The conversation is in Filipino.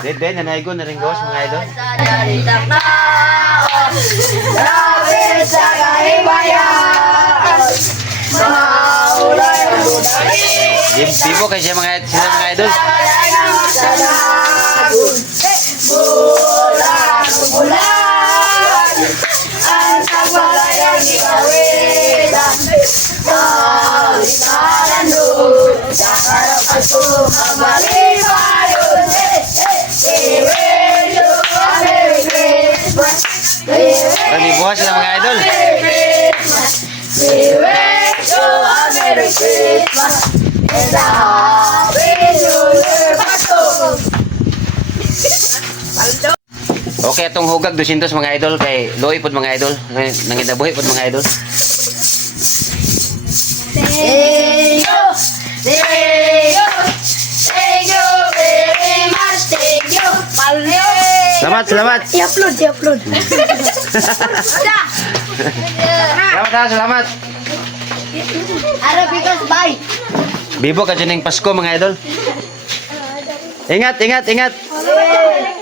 Dede, nanaygo na rin gos mga idol. Lapit sa kahibayan, maulay ang budari. Bibo kayo sila mga idol. Bulan, bulan, ang nagmalayang ikawitan. Kalikaran doon, sa karapan ko magmalipayon. We wish you a Merry Christmas. Marami buhay sila mga idol. We wish you a Merry Christmas and a Happy New Year, Pasko. Okay, itong hugag 200 mga idol kay Loy pod mga idol. Nanginabuhi pod mga idol. Thank you, thank you, thank you very much, thank you. Selamat. I-upload. Selamat. Arabikas, bye. Bibo ka dyan ng Pasko mga idol. Ingat. Hey.